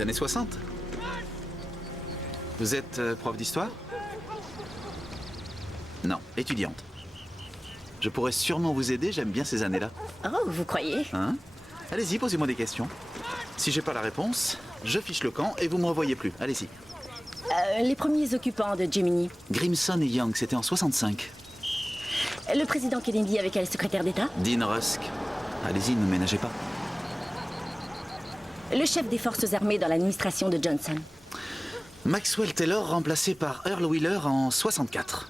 les années 60. Vous êtes prof d'histoire? Non, étudiante. Je pourrais sûrement vous aider, j'aime bien ces années-là. Oh, vous croyez? Hein? Allez-y, posez-moi des questions. Si j'ai pas la réponse, je fiche le camp et vous me revoyez plus. Allez-y. Les premiers occupants de Gemini. Grimson et Young, c'était en 65. Le président Kennedy avec quel secrétaire d'État? Dean Rusk. Allez-y, ne me ménagez pas. Le chef des forces armées dans l'administration de Johnson. Maxwell Taylor remplacé par Earl Wheeler en 64.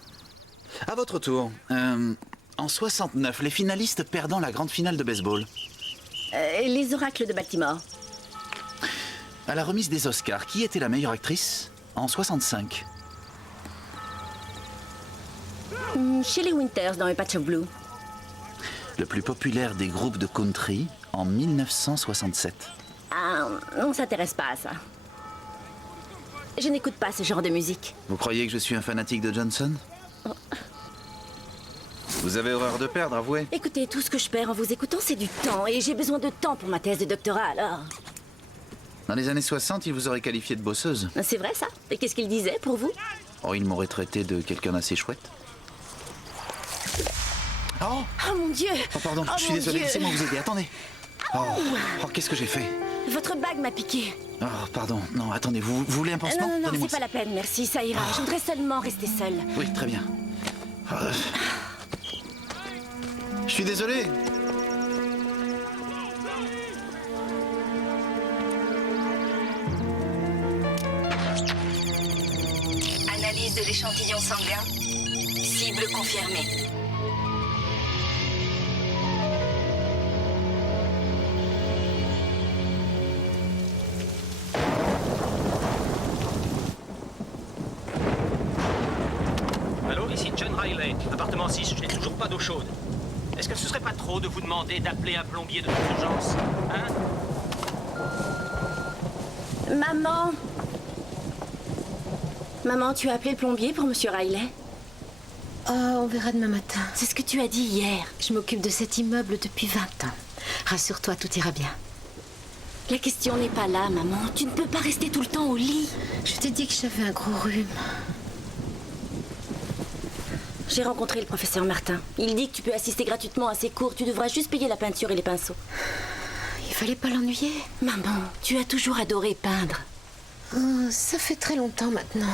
À votre tour. En 69, les finalistes perdant la grande finale de baseball. Les oracles de Baltimore. À la remise des Oscars, qui était la meilleure actrice? En 65. Shelley Winters dans A Patch of Blue. Le plus populaire des groupes de country en 1967. Ah, on ne s'intéresse pas à ça. Je n'écoute pas ce genre de musique. Vous croyez que je suis un fanatique de Johnson? Vous avez horreur de perdre, avouez. Écoutez, tout ce que je perds en vous écoutant, c'est du temps. Et j'ai besoin de temps pour ma thèse de doctorat, alors... Dans les années 60, il vous aurait qualifié de bosseuse. C'est vrai, ça? Et qu'est-ce qu'il disait, pour vous? Oh, il m'aurait traité de quelqu'un d'assez chouette. Oh! Oh, mon Dieu! Oh, pardon, Oh, je suis mon désolé, Dieu. laissez-moi vous aider, attendez. Oh, qu'est-ce que j'ai fait? Votre bague m'a piqué. Oh, pardon, non, attendez, vous voulez un pansement? Non, Donnez-moi c'est pas la peine, merci, ça ira. Je voudrais seulement rester seule. Oui, très bien. Je suis désolé. Analyse de l'échantillon sanguin. Cible confirmée. Allô, ici John Riley, appartement 6, je n'ai toujours pas d'eau chaude. Est-ce que ce serait pas trop de vous demander d'appeler un plombier de toute urgence? Hein? Maman! Maman, tu as appelé le plombier pour Monsieur Riley? Oh, on verra demain matin. C'est ce que tu as dit hier. Je m'occupe de cet immeuble depuis 20 ans. Rassure-toi, tout ira bien. La question n'est pas là, maman. Tu ne peux pas rester tout le temps au lit. Je t'ai dit que j'avais un gros rhume. J'ai rencontré le professeur Martin. Il dit que tu peux assister gratuitement à ses cours. Tu devras juste payer la peinture et les pinceaux. Il fallait pas l'ennuyer. Maman, tu as toujours adoré peindre. Oh, ça fait très longtemps maintenant.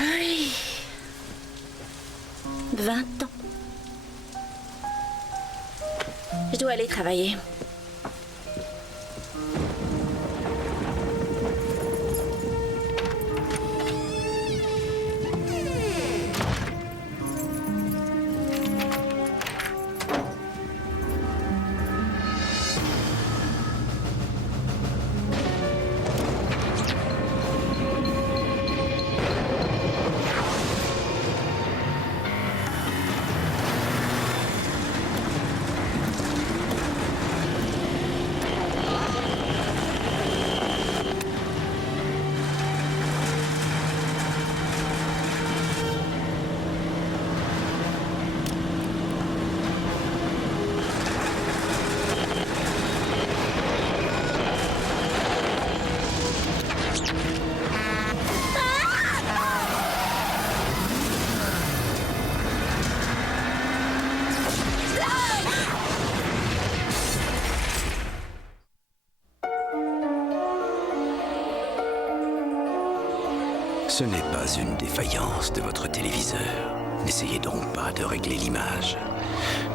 Oui. 20 ans. Je dois aller travailler. Ce n'est pas une défaillance de votre téléviseur. N'essayez donc pas de régler l'image.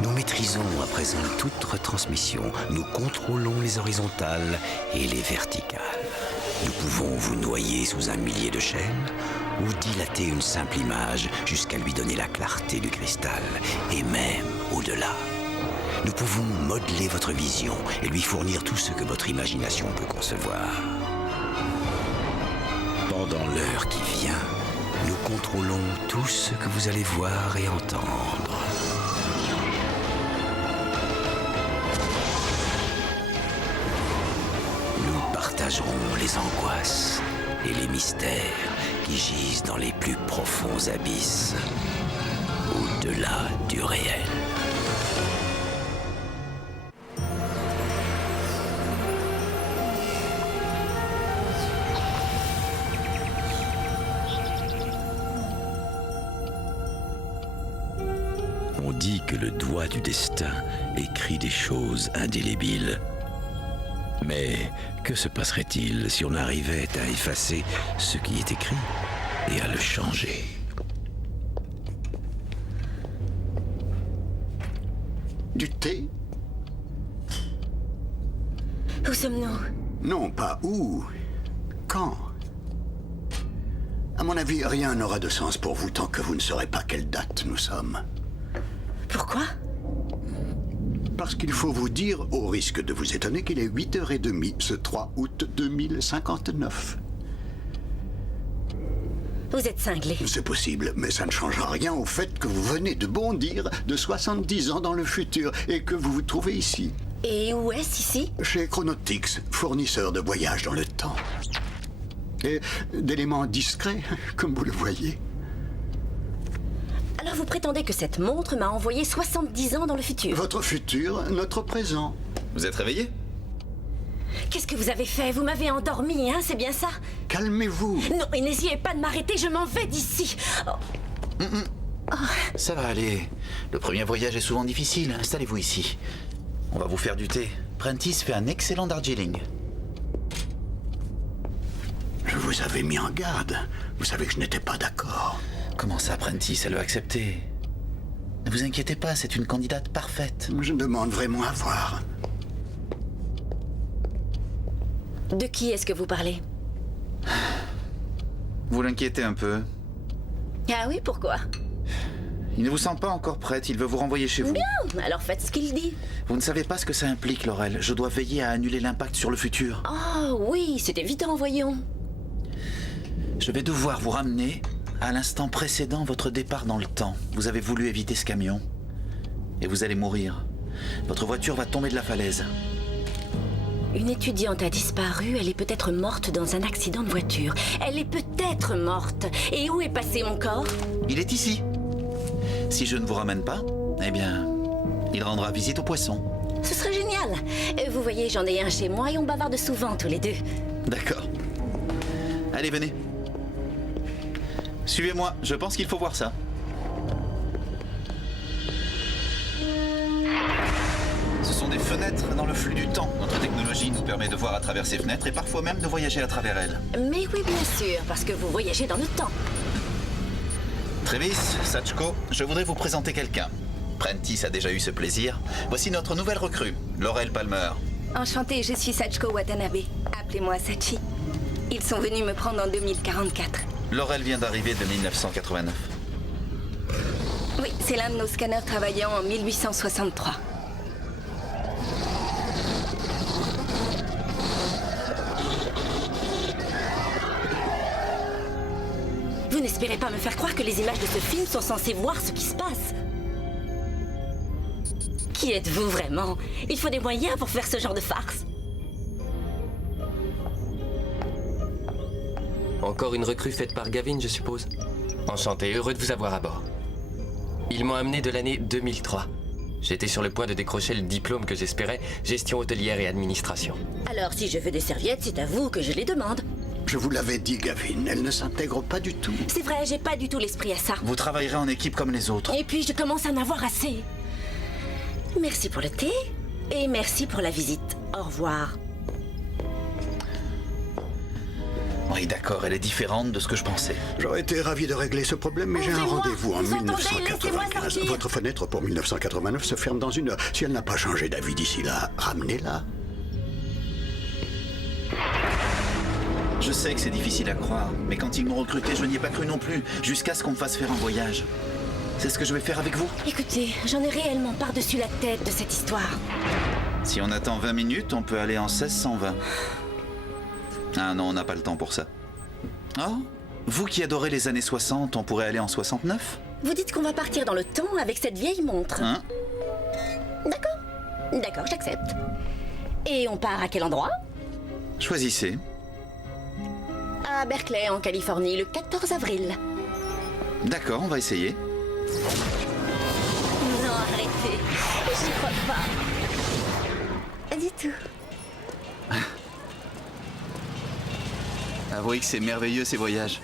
Nous maîtrisons à présent toute retransmission. Nous contrôlons les horizontales et les verticales. Nous pouvons vous noyer sous un millier de chaînes ou dilater une simple image jusqu'à lui donner la clarté du cristal et même au-delà. Nous pouvons modeler votre vision et lui fournir tout ce que votre imagination peut concevoir. Pendant l'heure qui vient, nous contrôlons tout ce que vous allez voir et entendre. Nous partagerons les angoisses et les mystères qui gisent dans les plus profonds abysses, au-delà du réel. dit que le doigt du destin écrit des choses indélébiles. Mais que se passerait-il si on arrivait à effacer ce qui est écrit et à le changer? Du thé? Où sommes-nous? Non, pas où. Quand? À mon avis, rien n'aura de sens pour vous tant que vous ne saurez pas quelle date nous sommes. Pourquoi? Parce qu'il faut vous dire, au risque de vous étonner, qu'il est 8h30 ce 3 août 2059. Vous êtes cinglé. C'est possible, mais ça ne changera rien au fait que vous venez de bondir de 70 ans dans le futur et que vous vous trouvez ici. Et où est-ce ici? Chez Chronotix, fournisseur de voyages dans le temps. Et d'éléments discrets, comme vous le voyez. Alors vous prétendez que cette montre m'a envoyé 70 ans dans le futur? Votre futur, notre présent. Vous êtes réveillé? Qu'est-ce que vous avez fait? Vous m'avez endormi, hein, c'est bien ça? Calmez-vous. Non, et n'essayez pas de m'arrêter, je m'en vais d'ici. Oh. Ça va aller. Le premier voyage est souvent difficile. Installez-vous ici. On va vous faire du thé. Prentice fait un excellent Darjeeling. Je vous avais mis en garde. Vous savez que je n'étais pas d'accord. Comment ça, Prentice? Elle veut accepter. Ne vous inquiétez pas, c'est une candidate parfaite. Je demande vraiment à voir. De qui est-ce que vous parlez? Vous l'inquiétez un peu. Ah oui, pourquoi? Il ne vous sent pas encore prête, il veut vous renvoyer chez vous. Bien, alors faites ce qu'il dit. Vous ne savez pas ce que ça implique, Laurel. Je dois veiller à annuler l'impact sur le futur. Oh oui, c'est évident, voyons. Je vais devoir vous ramener à l'instant précédent votre départ dans le temps. Vous avez voulu éviter ce camion. Et vous allez mourir. Votre voiture va tomber de la falaise. Une étudiante a disparu, elle est peut-être morte dans un accident de voiture. Elle est peut-être morte. Et où est passé mon corps? Il est ici. Si je ne vous ramène pas, eh bien, il rendra visite aux poissons. Ce serait génial. Vous voyez, j'en ai un chez moi et on bavarde souvent tous les deux. D'accord. Allez, venez. Suivez-moi, je pense qu'il faut voir ça. Ce sont des fenêtres dans le flux du temps. Notre technologie nous permet de voir à travers ces fenêtres et parfois même de voyager à travers elles. Mais oui, bien sûr, parce que vous voyagez dans le temps. Travis, Sachko, je voudrais vous présenter quelqu'un. Prentice a déjà eu ce plaisir. Voici notre nouvelle recrue, Laurel Palmer. Enchantée, je suis Sachiko Watanabe. Appelez-moi Sachi. Ils sont venus me prendre en 2044. Laurel vient d'arriver de 1989. Oui, c'est l'un de nos scanners travaillant en 1863. Vous n'espérez pas me faire croire que les images de ce film sont censées voir ce qui se passe? Qui êtes-vous vraiment? Il faut des moyens pour faire ce genre de farce. Encore une recrue faite par Gavin, je suppose. Enchanté, heureux de vous avoir à bord. Ils m'ont amené de l'année 2003. J'étais sur le point de décrocher le diplôme que j'espérais, gestion hôtelière et administration. Alors si je veux des serviettes, c'est à vous que je les demande. Je vous l'avais dit, Gavin, elle ne s'intègre pas du tout. C'est vrai, j'ai pas du tout l'esprit à ça. Vous travaillerez en équipe comme les autres. Et puis je commence à en avoir assez. Merci pour le thé et merci pour la visite. Au revoir. Oui, d'accord, elle est différente de ce que je pensais. J'aurais été ravi de régler ce problème, mais j'ai un Ouvrez-moi. rendez-vous en Vous entendez? Laissez-moi 1995. sortir. Votre fenêtre pour 1989 se ferme dans 1 heure. Si elle n'a pas changé d'avis d'ici là, ramenez-la. Je sais que c'est difficile à croire, mais quand ils m'ont recruté, je n'y ai pas cru non plus, jusqu'à ce qu'on me fasse faire un voyage. C'est ce que je vais faire avec vous. Écoutez, j'en ai réellement par-dessus la tête de cette histoire. Si on attend 20 minutes, on peut aller en 1620. Ah non, on n'a pas le temps pour ça. Oh, vous qui adorez les années 60, on pourrait aller en 69 ? Vous dites qu'on va partir dans le temps avec cette vieille montre. Hein ? D'accord. D'accord, j'accepte. Et on part à quel endroit? Choisissez. À Berkeley, en Californie, le 14 avril. D'accord, on va essayer. Non, arrêtez. J'y crois pas. Du tout. Avouez que c'est merveilleux ces voyages.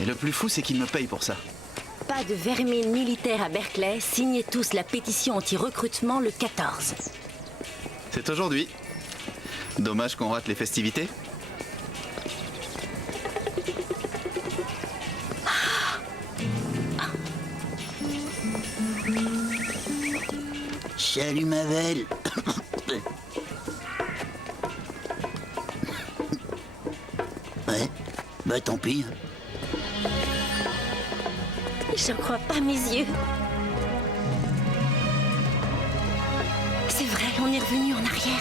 Et le plus fou, c'est qu'ils me payent pour ça. pas de vermine militaire à Berkeley, signez tous la pétition anti-recrutement le 14. C'est aujourd'hui. Dommage qu'on rate les festivités. Salut ma belle. Ouais, bah tant pis. J'en crois pas mes yeux. C'est vrai, on est revenu en arrière.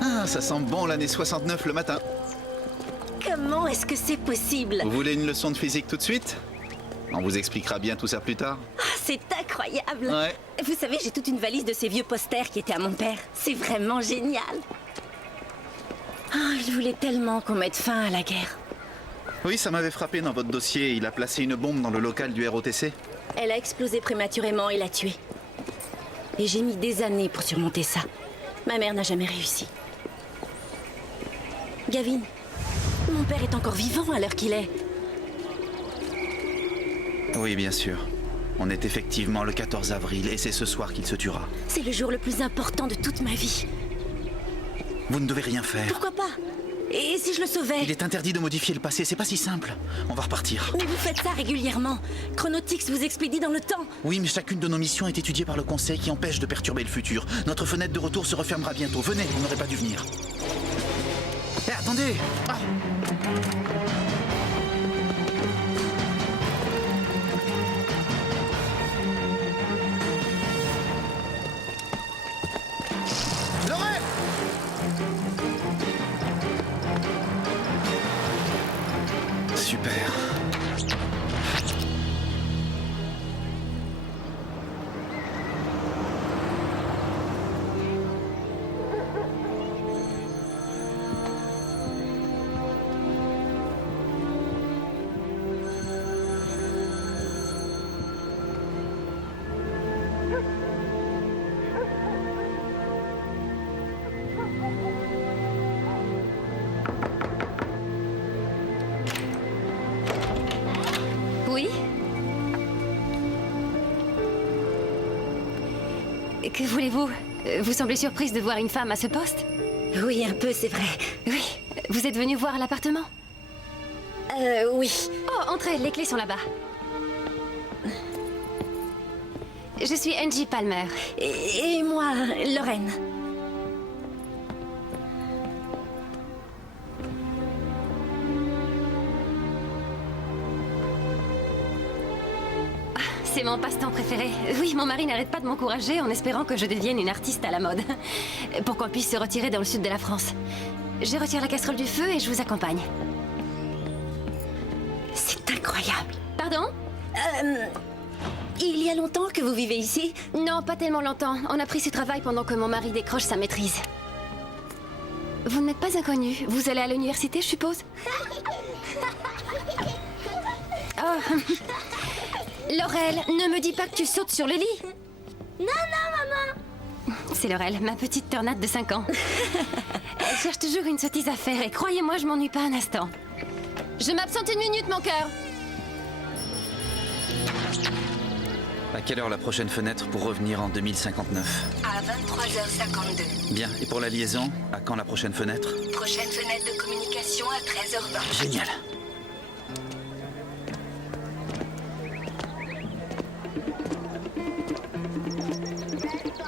Ah, ça sent bon l'année 69 le matin. Comment est-ce que c'est possible? Vous voulez une leçon de physique tout de suite? On vous expliquera bien tout ça plus tard. Ah, c'est incroyable. Ouais. Vous savez, j'ai toute une valise de ces vieux posters qui étaient à mon père. C'est vraiment génial. Ah, il voulait tellement qu'on mette fin à la guerre. Oui, ça m'avait frappé dans votre dossier. Il a placé une bombe dans le local du ROTC. Elle a explosé prématurément et l'a tué. Et j'ai mis des années pour surmonter ça. Ma mère n'a jamais réussi. Gavin, mon père est encore vivant à l'heure qu'il est. Oui, bien sûr. On est effectivement le 14 avril et c'est ce soir qu'il se tuera. C'est le jour le plus important de toute ma vie. Vous ne devez rien faire. Pourquoi pas? Et si je le sauvais? Il est interdit de modifier le passé, c'est pas si simple. On va repartir. Mais vous faites ça régulièrement. Chronotix vous expédie dans le temps. Oui, mais chacune de nos missions est étudiée par le Conseil qui empêche de perturber le futur. Notre fenêtre de retour se refermera bientôt. Venez, vous n'aurez pas dû venir. Eh, attendez! Ah. Laurel! Super. Oui? Que voulez-vous? Vous semblez surprise de voir une femme à ce poste? Oui, un peu, c'est vrai. Oui. Vous êtes venue voir l'appartement? Oui. Oh, entrez, les clés sont là-bas. Je suis Angie Palmer. Et moi, Lorraine. C'est mon passe-temps préféré. Oui, mon mari n'arrête pas de m'encourager en espérant que je devienne une artiste à la mode. Pour qu'on puisse se retirer dans le sud de la France. Je retire la casserole du feu et je vous accompagne. C'est incroyable. Pardon? Il y a longtemps que vous vivez ici? Non, pas tellement longtemps. On a pris ce travail pendant que mon mari décroche sa maîtrise. Vous n'êtes pas inconnu. Vous allez à l'université, je suppose? Oh. Laurel, ne me dis pas que tu sautes sur le lit. Non, maman. C'est Laurel, ma petite tornade de 5 ans. Elle cherche toujours une sottise à faire et croyez-moi, je m'ennuie pas un instant. Je m'absente une minute, mon cœur. À quelle heure la prochaine fenêtre pour revenir en 2059? À 23h52. Bien, et pour la liaison, à quand la prochaine fenêtre? Prochaine fenêtre de communication à 13h20. Génial.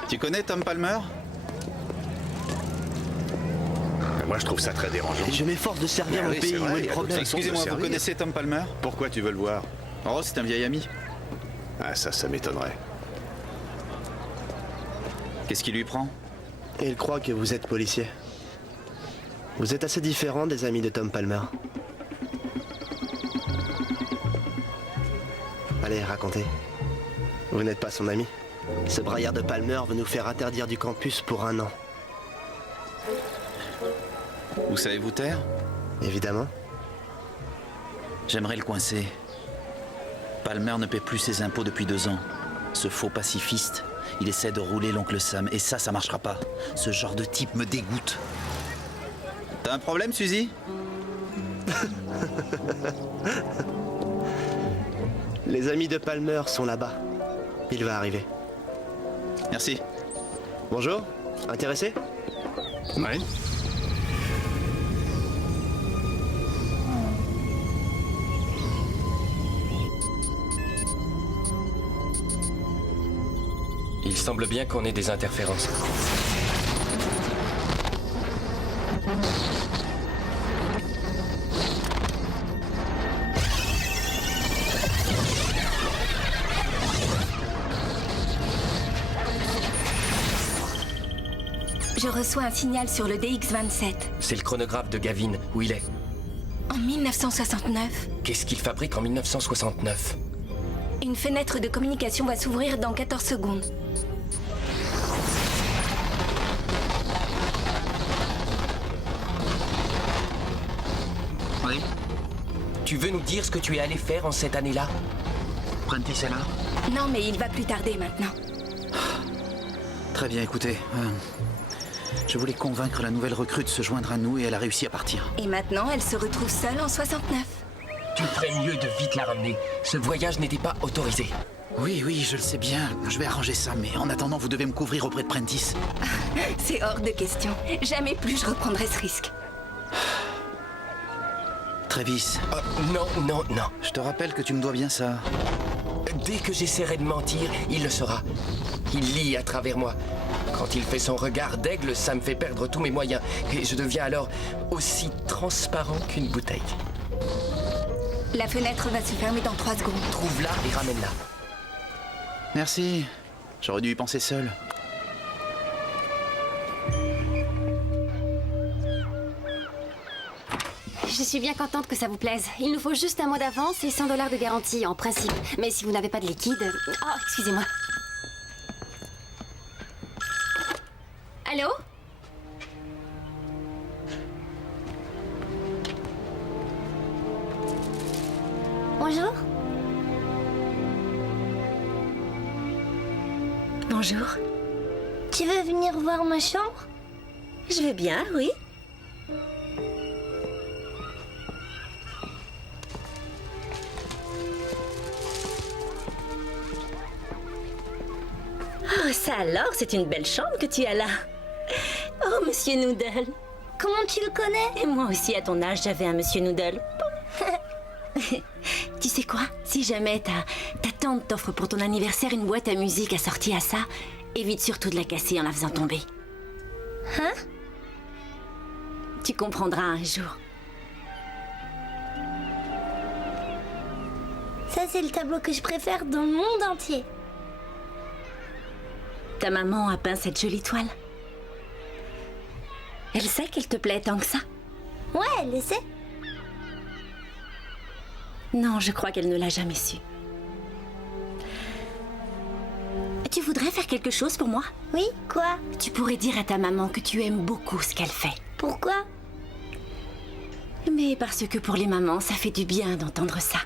Tu connais Tom Palmer? Moi, je trouve ça très dérangeant. Je m'efforce de servir mon pays. Où est le problème? Excusez-moi, vous connaissez Tom Palmer? Pourquoi tu veux le voir? Oh, c'est un vieil ami. Ah, ça m'étonnerait. Qu'est-ce qui lui prend? Il croit que vous êtes policier. Vous êtes assez différent des amis de Tom Palmer. Allez, racontez. Vous n'êtes pas son ami. Ce braillard de Palmer veut nous faire interdire du campus pour 1 an. Vous savez vous taire? Évidemment. J'aimerais le coincer. Palmer ne paie plus ses impôts depuis 2 ans. Ce faux pacifiste, il essaie de rouler l'oncle Sam. Et ça marchera pas. Ce genre de type me dégoûte. T'as un problème, Suzy? Les amis de Palmer sont là-bas. Il va arriver. Merci. Bonjour, intéressé? Oui. Il semble bien qu'on ait des interférences. Je reçois un signal sur le DX-27. C'est le chronographe de Gavin. Où il est? En 1969, Qu'est-ce qu'il fabrique en 1969? une fenêtre de communication va s'ouvrir dans 14 secondes. Oui. Tu veux nous dire ce que tu es allé faire en cette année-là? Prentice est là? Non, mais il va plus tarder maintenant. Très bien, écoutez. Je voulais convaincre la nouvelle recrue de se joindre à nous et elle a réussi à partir. Et maintenant, elle se retrouve seule en 69. Tu ferais mieux de vite la ramener. Ce voyage n'était pas autorisé. Oui, je le sais bien. Je vais arranger ça, mais en attendant, vous devez me couvrir auprès de Prentice. C'est hors de question. Jamais plus je reprendrai ce risque. Travis. Non. Je te rappelle que tu me dois bien ça. Dès que j'essaierai de mentir, il le saura. Il lit à travers moi. Quand il fait son regard d'aigle, ça me fait perdre tous mes moyens. Et je deviens alors aussi transparent qu'une bouteille. La fenêtre va se fermer dans 3 secondes. Trouve-la et ramène-la. Merci. J'aurais dû y penser seul. Je suis bien contente que ça vous plaise. Il nous faut juste un mois d'avance et 100 $ de garantie, en principe. Mais si vous n'avez pas de liquide... Oh, excusez-moi. Allô? Bonjour. Bonjour. Tu veux venir voir ma chambre? Je vais bien, oui. Oh, ça alors, c'est une belle chambre que tu as là. Oh, Monsieur Noodle. Comment tu le connais? Et moi aussi, à ton âge, j'avais un Monsieur Noodle. Tu sais quoi? Si jamais ta tante t'offre pour ton anniversaire une boîte à musique assortie à ça, évite surtout de la casser en la faisant tomber. Hein? Tu comprendras un jour. Ça, c'est le tableau que je préfère dans le monde entier. Ta maman a peint cette jolie toile. Elle sait qu'elle te plaît tant que ça? Ouais, elle le sait. Non, je crois qu'elle ne l'a jamais su. Tu voudrais faire quelque chose pour moi? Oui, quoi? Tu pourrais dire à ta maman que tu aimes beaucoup ce qu'elle fait. Pourquoi? Mais parce que pour les mamans, ça fait du bien d'entendre ça.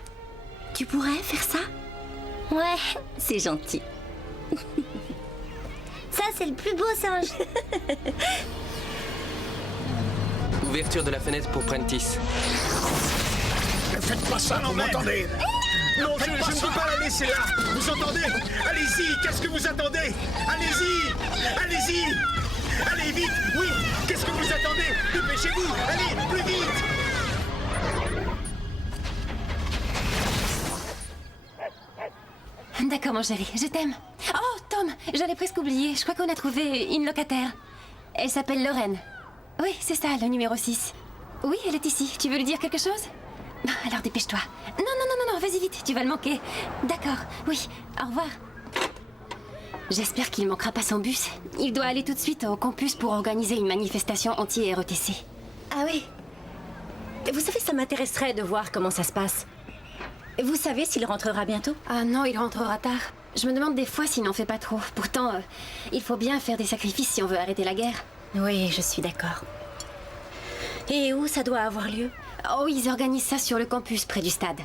Tu pourrais faire ça? Ouais. C'est gentil. Ça, c'est le plus beau singe. Ouverture de la fenêtre pour Prentice. Ne faites pas ça, vous m'entendez? Non, je ne peux pas la laisser là. Vous entendez? Allez-y, qu'est-ce que vous attendez? Allez-y! Allez-y! Allez vite! Oui! Qu'est-ce que vous attendez? Dépêchez-vous! Allez, plus vite! D'accord, mon chéri, je t'aime. Oh, Tom, j'allais presque oublier. Je crois qu'on a trouvé une locataire. Elle s'appelle Lorraine. Oui, c'est ça, le numéro 6. Oui, elle est ici. Tu veux lui dire quelque chose? Alors dépêche-toi. Non, vas-y vite, tu vas le manquer. D'accord, oui, au revoir. J'espère qu'il ne manquera pas son bus. Il doit aller tout de suite au campus pour organiser une manifestation anti-RETC. Ah oui. Vous savez, ça m'intéresserait de voir comment ça se passe. Vous savez s'il rentrera bientôt? Ah non, il rentrera tard. Je me demande des fois s'il n'en fait pas trop. Pourtant, il faut bien faire des sacrifices si on veut arrêter la guerre. Oui, je suis d'accord. Et où ça doit avoir lieu? Oh, ils organisent ça sur le campus, près du stade.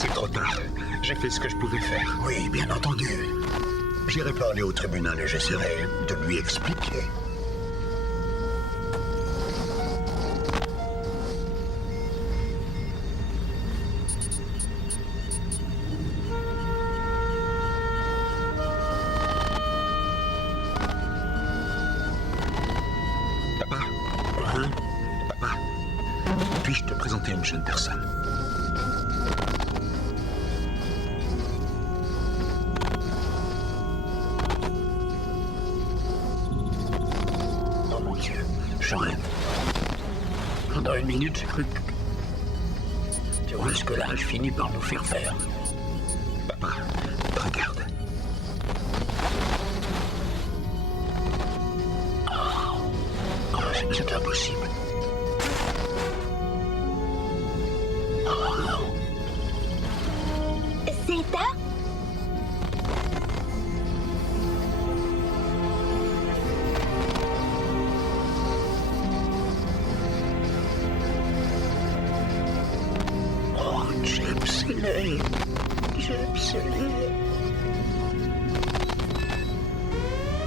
C'est trop tard. J'ai fait ce que je pouvais faire. Oui, bien entendu. J'irai parler au tribunal et j'essaierai de lui expliquer. Papa? Hein? Papa? Puis-je te présenter une jeune personne? Sean. Pendant une minute, j'ai cru que... Tu vois ce que l'âge finit par nous faire faire. Papa, regarde. C'est impossible. Zeta?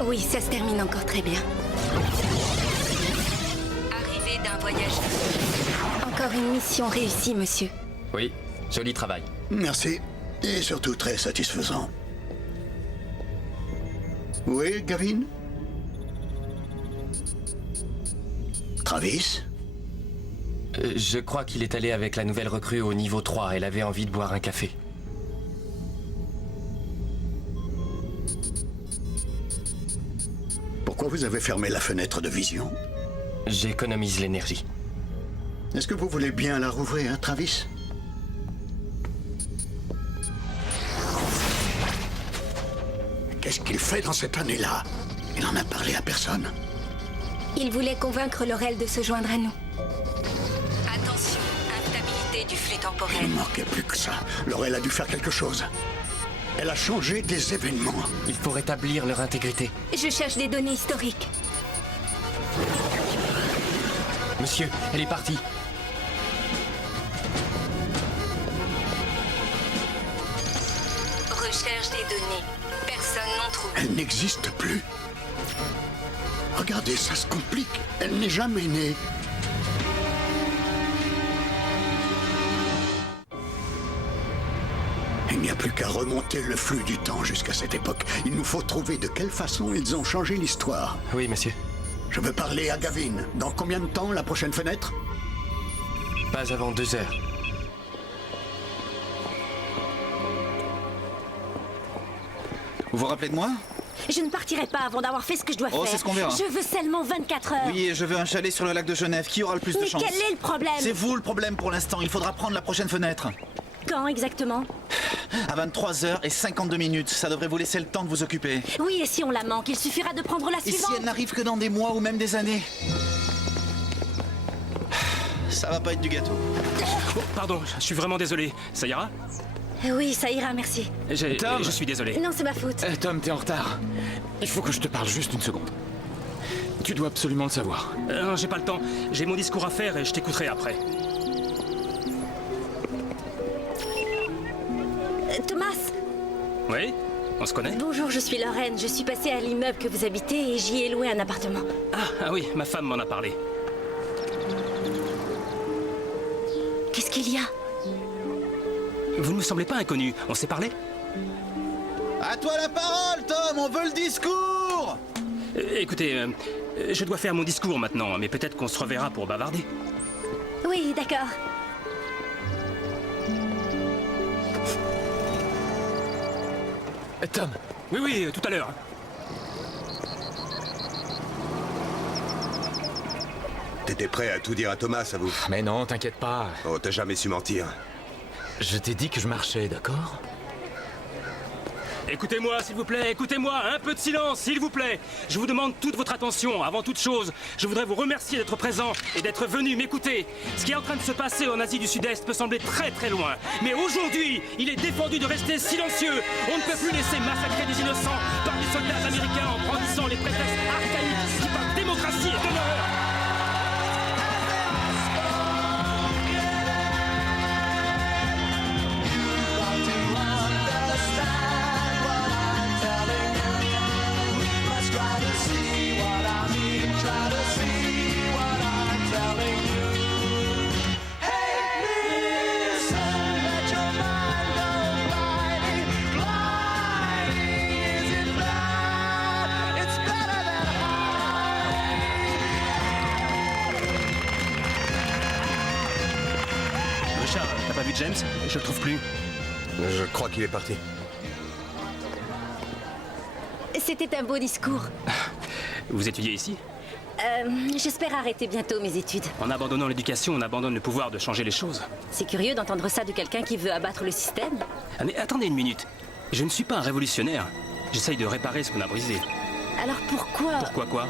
Oui, ça se termine encore très bien. Arrivée d'un voyageur. Encore une mission réussie, monsieur. Oui, joli travail. Merci. Et surtout très satisfaisant. Oui, Gavin? Travis? Je crois qu'il est allé avec la nouvelle recrue au niveau 3. Elle avait envie de boire un café. Pourquoi vous avez fermé la fenêtre de vision? J'économise l'énergie. Est-ce que vous voulez bien la rouvrir, Travis? Qu'est-ce qu'il fait dans cette année-là? Il n'en a parlé à personne. Il voulait convaincre Laurel de se joindre à nous. Attention, instabilité du flux temporel. Il ne manquait plus que ça. Laurel a dû faire quelque chose. Elle a changé des événements. Il faut rétablir leur intégrité. Je cherche des données historiques. Monsieur, elle est partie. Recherche des données. Personne n'en trouve. Elle n'existe plus. Regardez, ça se complique. Elle n'est jamais née. Il n'y a plus qu'à remonter le flux du temps jusqu'à cette époque. Il nous faut trouver de quelle façon ils ont changé l'histoire. Oui, monsieur. Je veux parler à Gavin. Dans combien de temps, la prochaine fenêtre? Pas avant 2 heures. Vous vous rappelez de moi? Je ne partirai pas avant d'avoir fait ce que je dois faire. C'est ce qu'on verra. Je veux seulement 24 heures. Oui, et je veux un chalet sur le lac de Genève. Qui aura le plus de Mais chance? quel est le problème? C'est vous le problème pour l'instant. Il faudra prendre la prochaine fenêtre. Quand exactement? À 23h52. Ça devrait vous laisser le temps de vous occuper. Oui, et si on la manque, il suffira de prendre la Et suivante. si elle n'arrive que dans des mois ou même des années? Ça va pas être du gâteau. Oh, pardon, je suis vraiment désolé. Ça ira? Oui, ça ira, merci. Tom, je suis désolé. Non, c'est ma faute. Tom, t'es en retard. Il faut que je te parle juste une seconde. Tu dois absolument le savoir. Non, j'ai pas le temps. J'ai mon discours à faire et je t'écouterai après. Thomas? Oui? On se connaît? Bonjour, je suis Lorraine. Je suis passée à l'immeuble que vous habitez et j'y ai loué un appartement. Ah oui, ma femme m'en a parlé. Qu'est-ce qu'il y a? Vous ne me semblez pas inconnu. On s'est parlé? À toi la parole, Tom. On veut le discours. Écoutez, je dois faire mon discours maintenant, mais peut-être qu'on se reverra pour bavarder. Oui, d'accord. Tom. Oui, tout à l'heure. T'étais prêt à tout dire à Thomas, avoue. Mais non, t'inquiète pas. Oh, t'as jamais su mentir. Je t'ai dit que je marchais, d'accord? Écoutez-moi, s'il vous plaît, écoutez-moi, un peu de silence, s'il vous plaît. Je vous demande toute votre attention. Avant toute chose, je voudrais vous remercier d'être présent et d'être venu m'écouter. Ce qui est en train de se passer en Asie du Sud-Est peut sembler très très loin. Mais aujourd'hui, il est défendu de rester silencieux. On ne peut plus laisser massacrer des innocents par des soldats américains en brandissant les prétextes archaïques qui parlent démocratie et d'honneur. James? Je le trouve plus. Je crois qu'il est parti. C'était un beau discours. Vous étudiez ici? J'espère arrêter bientôt mes études. En abandonnant l'éducation, on abandonne le pouvoir de changer les choses. C'est curieux d'entendre ça de quelqu'un qui veut abattre le système. Ah, mais attendez une minute. Je ne suis pas un révolutionnaire. J'essaye de réparer ce qu'on a brisé. Alors pourquoi... Pourquoi quoi?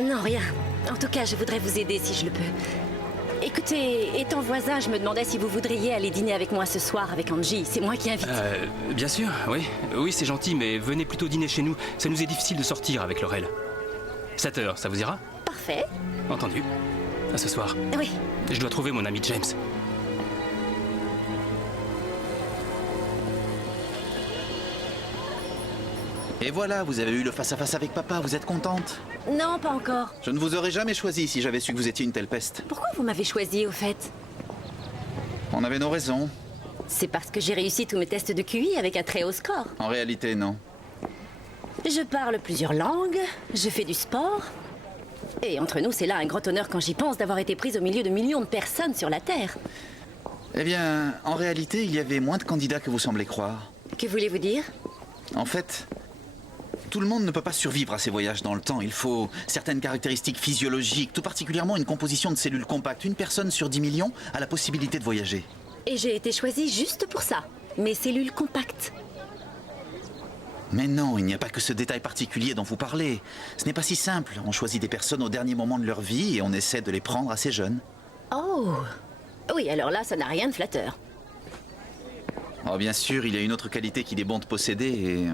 Non, rien. En tout cas, je voudrais vous aider si je le peux. Écoutez, étant voisin, je me demandais si vous voudriez aller dîner avec moi ce soir avec Angie. C'est moi qui invite. Bien sûr, oui. Oui, c'est gentil, mais venez plutôt dîner chez nous. Ça nous est difficile de sortir avec Laurel. 7h, ça vous ira? Parfait. Entendu. À ce soir. Oui. Je dois trouver mon ami James. Et voilà, vous avez eu le face-à-face avec papa, vous êtes contente? Non, pas encore. Je ne vous aurais jamais choisi si j'avais su que vous étiez une telle peste. Pourquoi vous m'avez choisi, au fait? On avait nos raisons. C'est parce que j'ai réussi tous mes tests de QI avec un très haut score. En réalité, non. Je parle plusieurs langues, je fais du sport. Et entre nous, c'est là un grand honneur quand j'y pense d'avoir été prise au milieu de millions de personnes sur la Terre. Eh bien, en réalité, il y avait moins de candidats que vous semblez croire. Que voulez-vous dire? En fait, tout le monde ne peut pas survivre à ces voyages dans le temps. Il faut certaines caractéristiques physiologiques, tout particulièrement une composition de cellules compactes. Une personne sur 10 millions a la possibilité de voyager. Et j'ai été choisie juste pour ça. Mes cellules compactes. Mais non, il n'y a pas que ce détail particulier dont vous parlez. Ce n'est pas si simple. On choisit des personnes au dernier moment de leur vie et on essaie de les prendre assez jeunes. Oh! Oui, alors là, ça n'a rien de flatteur. Oh, bien sûr, il y a une autre qualité qu'il est bon de posséder et...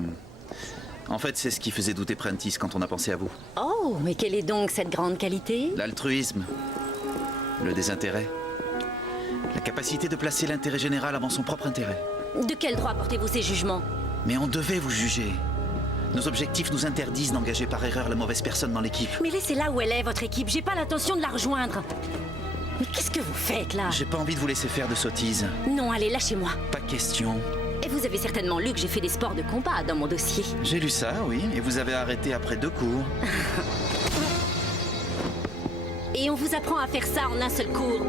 En fait, c'est ce qui faisait douter Prentice quand on a pensé à vous. Oh, mais quelle est donc cette grande qualité? L'altruisme. Le désintérêt. La capacité de placer l'intérêt général avant son propre intérêt. De quel droit portez-vous ces jugements? Mais on devait vous juger. Nos objectifs nous interdisent d'engager par erreur la mauvaise personne dans l'équipe. Mais laissez-la où elle est, votre équipe. J'ai pas l'intention de la rejoindre. Mais qu'est-ce que vous faites, là? J'ai pas envie de vous laisser faire de sottises. Non, allez, lâchez-moi. Pas question. Et vous avez certainement lu que j'ai fait des sports de combat dans mon dossier. J'ai lu ça, oui. Et vous avez arrêté après 2 cours. Et on vous apprend à faire ça en un seul cours.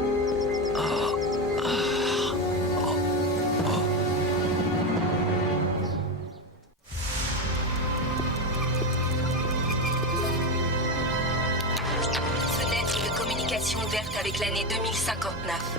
Fenêtre de communication ouverte avec l'année 2059.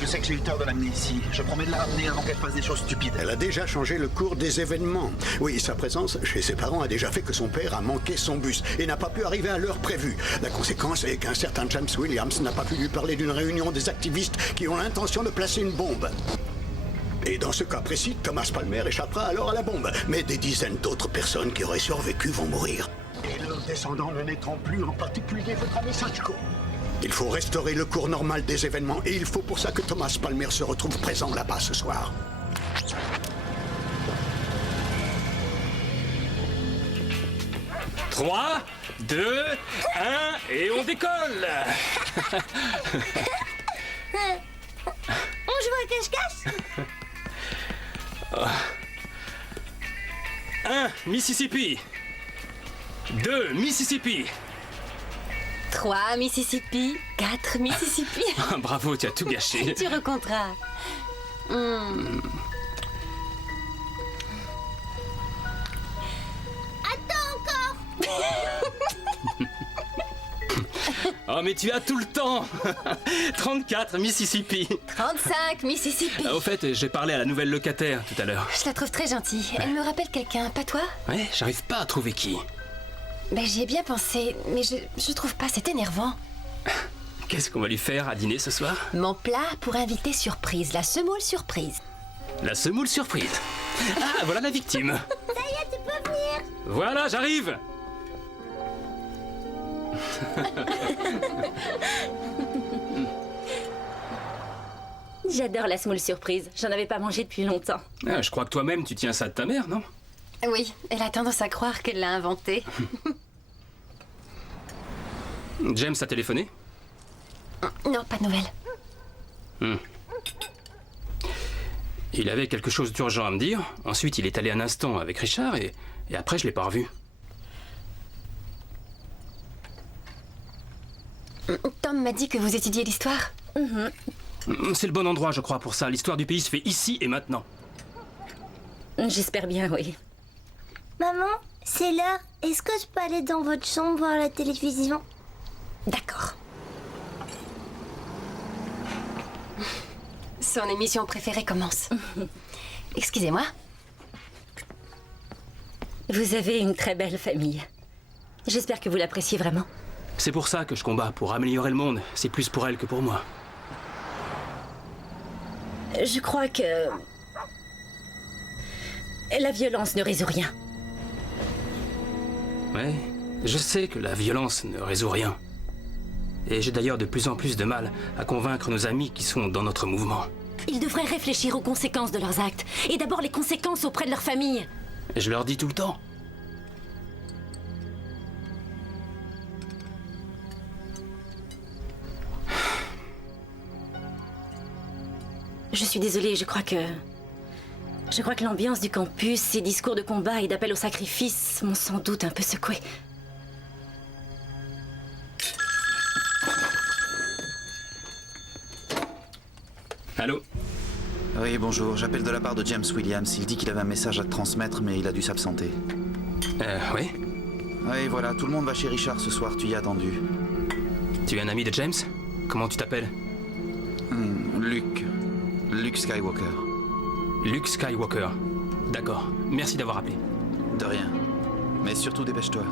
Je sais que j'ai eu tort de l'amener ici. Je promets de la ramener avant qu'elle fasse des choses stupides. Elle a déjà changé le cours des événements. Oui, sa présence chez ses parents a déjà fait que son père a manqué son bus et n'a pas pu arriver à l'heure prévue. La conséquence est qu'un certain James Williams n'a pas pu lui parler d'une réunion des activistes qui ont l'intention de placer une bombe. Et dans ce cas précis, Thomas Palmer échappera alors à la bombe. Mais des dizaines d'autres personnes qui auraient survécu vont mourir. Et leurs descendants ne naîtront plus, en particulier votre ami Sachko. Il faut restaurer le cours normal des événements et il faut pour ça que Thomas Palmer se retrouve présent là-bas ce soir. « 3, 2, 1, et on décolle. On joue à cache-cache? 1, Mississippi. 2, Mississippi. 3, Mississippi. 4, Mississippi. Bravo, tu as tout gâché. Tu recompteras. Attends encore. Oh, mais tu as tout le temps. 34, Mississippi. 35, Mississippi. Au fait, j'ai parlé à la nouvelle locataire tout à l'heure. Je la trouve très gentille. Elle me rappelle quelqu'un, pas toi? Ouais, j'arrive pas à trouver qui. Ben, j'y ai bien pensé, mais je trouve pas, c'est énervant. Qu'est-ce qu'on va lui faire à dîner ce soir? Mon plat pour inviter surprise, la semoule surprise. La semoule surprise. Ah, voilà la victime. Ça y est, tu peux venir. Voilà, j'arrive. J'adore la semoule surprise. J'en avais pas mangé depuis longtemps. Ah, je crois que toi-même, tu tiens ça de ta mère, non? Oui, elle a tendance à croire qu'elle l'a inventé. James a téléphoné? Non, pas de nouvelles. Il avait quelque chose d'urgent à me dire. Ensuite, il est allé un instant avec Richard et Et après, je l'ai pas revu. Tom m'a dit que vous étudiez l'histoire. C'est le bon endroit, je crois, pour ça. L'histoire du pays se fait ici et maintenant. J'espère bien, oui. Maman, c'est l'heure. Est-ce que je peux aller dans votre chambre voir la télévision? D'accord. Son émission préférée commence. Excusez-moi. Vous avez une très belle famille. J'espère que vous l'appréciez vraiment. C'est pour ça que je combats, pour améliorer le monde. C'est plus pour elle que pour moi. Je crois que... la violence ne résout rien. Ouais, je sais que la violence ne résout rien. Et j'ai d'ailleurs de plus en plus de mal à convaincre nos amis qui sont dans notre mouvement. Ils devraient réfléchir aux conséquences de leurs actes. Et d'abord les conséquences auprès de leur famille. Et je leur dis tout le temps. Je suis désolée, je crois que l'ambiance du campus, ces discours de combat et d'appel au sacrifice m'ont sans doute un peu secouée. Allô? Oui, bonjour. J'appelle de la part de James Williams. Il dit qu'il avait un message à te transmettre, mais il a dû s'absenter. Oui? Oui, voilà. Tout le monde va chez Richard ce soir. Tu y es attendu. Tu es un ami de James? Comment tu t'appelles? Luke. Luke Skywalker. Luke Skywalker. D'accord. Merci d'avoir appelé. De rien. Mais surtout, dépêche-toi.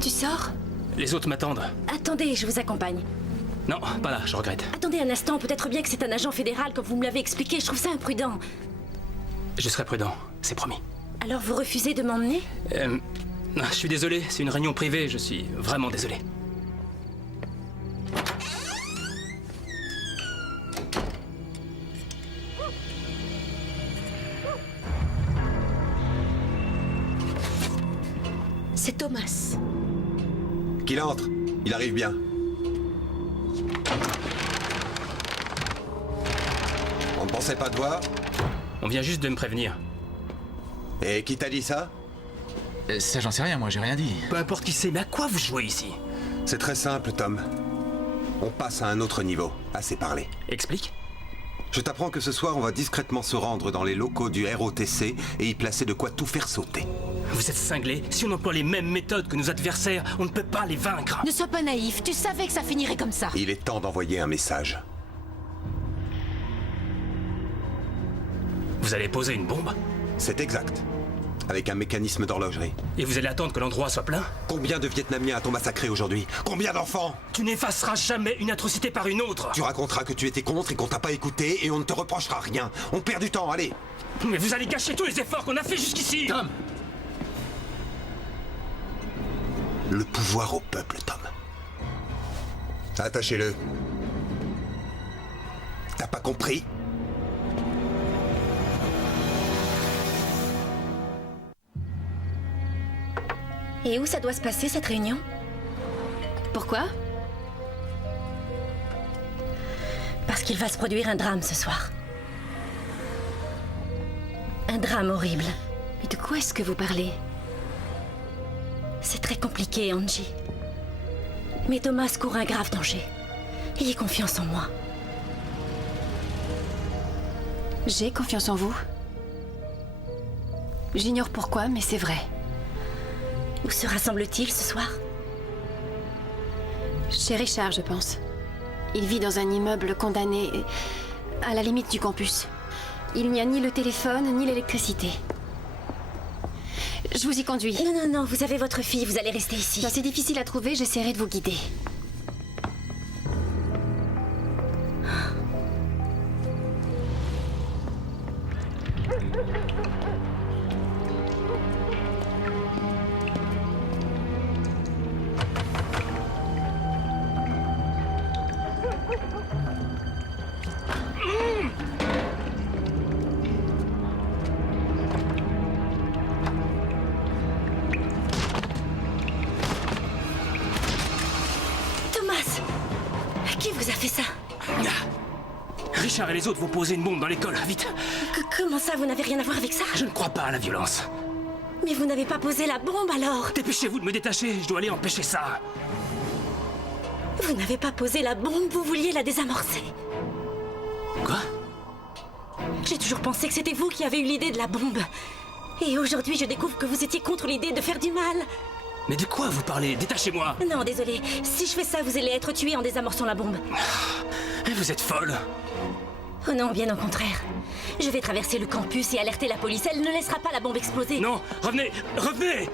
Tu sors? Les autres m'attendent. Attendez, je vous accompagne. Non, pas là, je regrette. Attendez un instant, peut-être bien que c'est un agent fédéral, comme vous me l'avez expliqué. Je trouve ça imprudent. Je serai prudent, c'est promis. Alors vous refusez de m'emmener? Je suis désolé, c'est une réunion privée, je suis vraiment désolé. C'est Thomas. Qu'il entre. Il arrive bien. On ne pensait pas te voir? On vient juste de me prévenir. Et qui t'a dit ça? Ça, j'en sais rien, moi, j'ai rien dit. Peu importe qui c'est, mais à quoi vous jouez ici? C'est très simple, Tom. On passe à un autre niveau. Assez parlé. Explique. Je t'apprends que ce soir, on va discrètement se rendre dans les locaux du ROTC et y placer de quoi tout faire sauter. Vous êtes cinglés. Si on emploie les mêmes méthodes que nos adversaires, on ne peut pas les vaincre. Ne sois pas naïf, tu savais que ça finirait comme ça. Il est temps d'envoyer un message. Vous allez poser une bombe? C'est exact. Avec un mécanisme d'horlogerie. Et vous allez attendre que l'endroit soit plein? Combien de Vietnamiens a-t-on massacré aujourd'hui? Combien d'enfants? Tu n'effaceras jamais une atrocité par une autre. Tu raconteras que tu étais contre et qu'on t'a pas écouté et on ne te reprochera rien. On perd du temps, allez. Mais vous allez gâcher tous les efforts qu'on a fait jusqu'ici. Tom! Le pouvoir au peuple, Tom. Attachez-le. T'as pas compris? Et où ça doit se passer, cette réunion? Pourquoi? Parce qu'il va se produire un drame ce soir. Un drame horrible. Mais de quoi est-ce que vous parlez? C'est très compliqué, Angie. Mais Thomas court un grave danger. Ayez confiance en moi. J'ai confiance en vous. J'ignore pourquoi, mais c'est vrai. Où se rassemble-t-il ce soir? Chez Richard, je pense. Il vit dans un immeuble condamné à la limite du campus. Il n'y a ni le téléphone, ni l'électricité. Je vous y conduis. Non, non, non, vous avez votre fille, vous allez rester ici. Non, c'est difficile à trouver, j'essaierai de vous guider. Richard et les autres vont poser une bombe dans l'école, vite. Comment ça, vous n'avez rien à voir avec ça? Je ne crois pas à la violence. Mais vous n'avez pas posé la bombe alors? Dépêchez-vous de me détacher, je dois aller empêcher ça. Vous n'avez pas posé la bombe, vous vouliez la désamorcer. Quoi? J'ai toujours pensé que c'était vous qui avez eu l'idée de la bombe. Et aujourd'hui, je découvre que vous étiez contre l'idée de faire du mal. Mais de quoi vous parlez? Détachez-moi. Non, désolé. Si je fais ça, vous allez être tué en désamorçant la bombe. Vous êtes folle. Oh non, bien au contraire. Je vais traverser le campus et alerter la police. Elle ne laissera pas la bombe exploser. Non, revenez, revenez!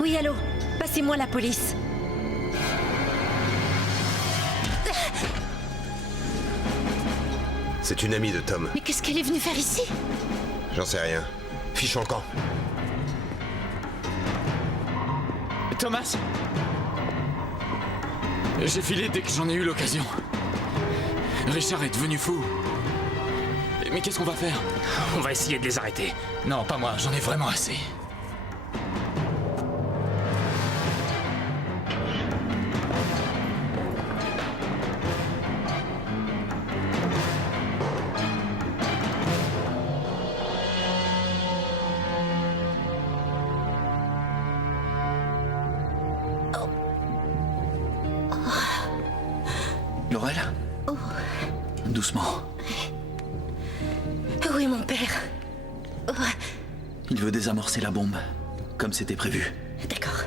Oui, allô? Passez-moi la police. C'est une amie de Tom. Mais qu'est-ce qu'elle est venue faire ici? J'en sais rien. Fichons le camp. Thomas! J'ai filé dès que j'en ai eu l'occasion. Richard est devenu fou. Mais qu'est-ce qu'on va faire? On va essayer de les arrêter. Non, pas moi, j'en ai vraiment assez. Laurel? Doucement. Oui, mon père. Il veut désamorcer la bombe, comme c'était prévu. D'accord.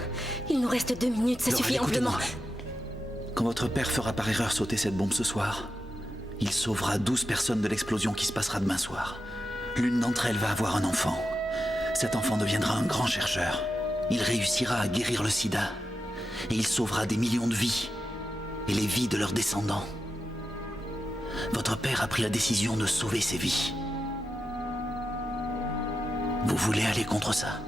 Il nous reste 2 minutes, ça Laurel, suffit amplement. écoutez-moi. Quand votre père fera par erreur sauter cette bombe ce soir, il sauvera 12 personnes de l'explosion qui se passera demain soir. L'une d'entre elles va avoir un enfant. Cet enfant deviendra un grand chercheur. Il réussira à guérir le sida. Et il sauvera des millions de vies. Et les vies de leurs descendants. Votre père a pris la décision de sauver ces vies. Vous voulez aller contre ça?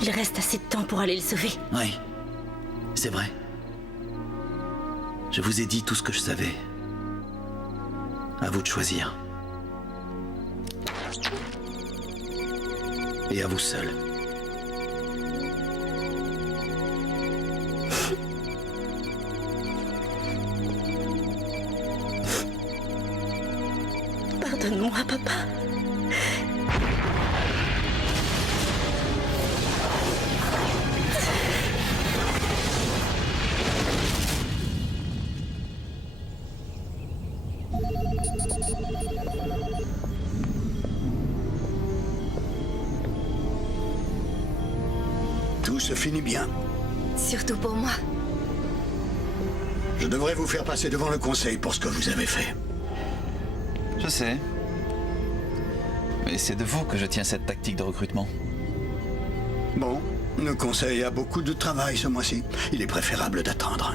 Il reste assez de temps pour aller le sauver. Oui, c'est vrai. Je vous ai dit tout ce que je savais. À vous de choisir. Et à vous seul. Pardonne-moi, papa. Tout se finit bien. Surtout pour moi. Je devrais vous faire passer devant le conseil pour ce que vous avez fait. Je sais. Mais c'est de vous que je tiens cette tactique de recrutement. Bon, le conseil a beaucoup de travail ce mois-ci. Il est préférable d'attendre.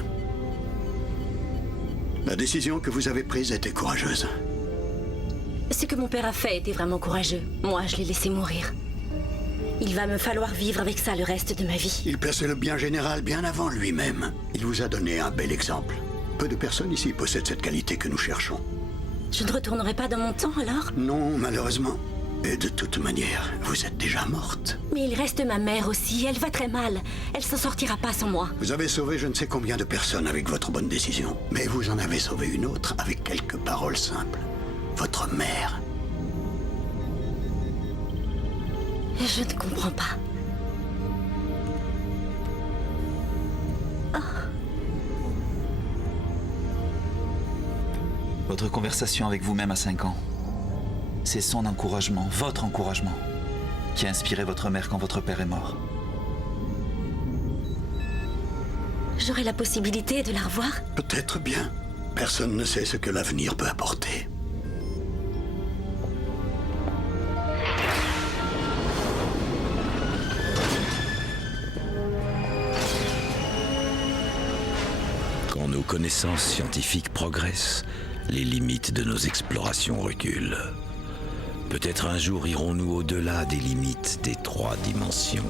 La décision que vous avez prise était courageuse. Ce que mon père a fait était vraiment courageux. Moi, je l'ai laissé mourir. Il va me falloir vivre avec ça le reste de ma vie. Il perçait le bien général bien avant lui-même. Il vous a donné un bel exemple. Peu de personnes ici possèdent cette qualité que nous cherchons. Je ne retournerai pas dans mon temps alors? Non, malheureusement. Et de toute manière, vous êtes déjà morte. Mais il reste ma mère aussi, elle va très mal. Elle s'en sortira pas sans moi. Vous avez sauvé je ne sais combien de personnes avec votre bonne décision. Mais vous en avez sauvé une autre avec quelques paroles simples. Votre mère. Je ne comprends pas. Votre conversation avec vous-même à 5 ans. C'est son encouragement, votre encouragement, qui a inspiré votre mère quand votre père est mort. J'aurai la possibilité de la revoir? Peut-être bien. Personne ne sait ce que l'avenir peut apporter. connaissances scientifiques progressent, les limites de nos explorations reculent. Peut-être un jour irons-nous au-delà des limites des 3 dimensions.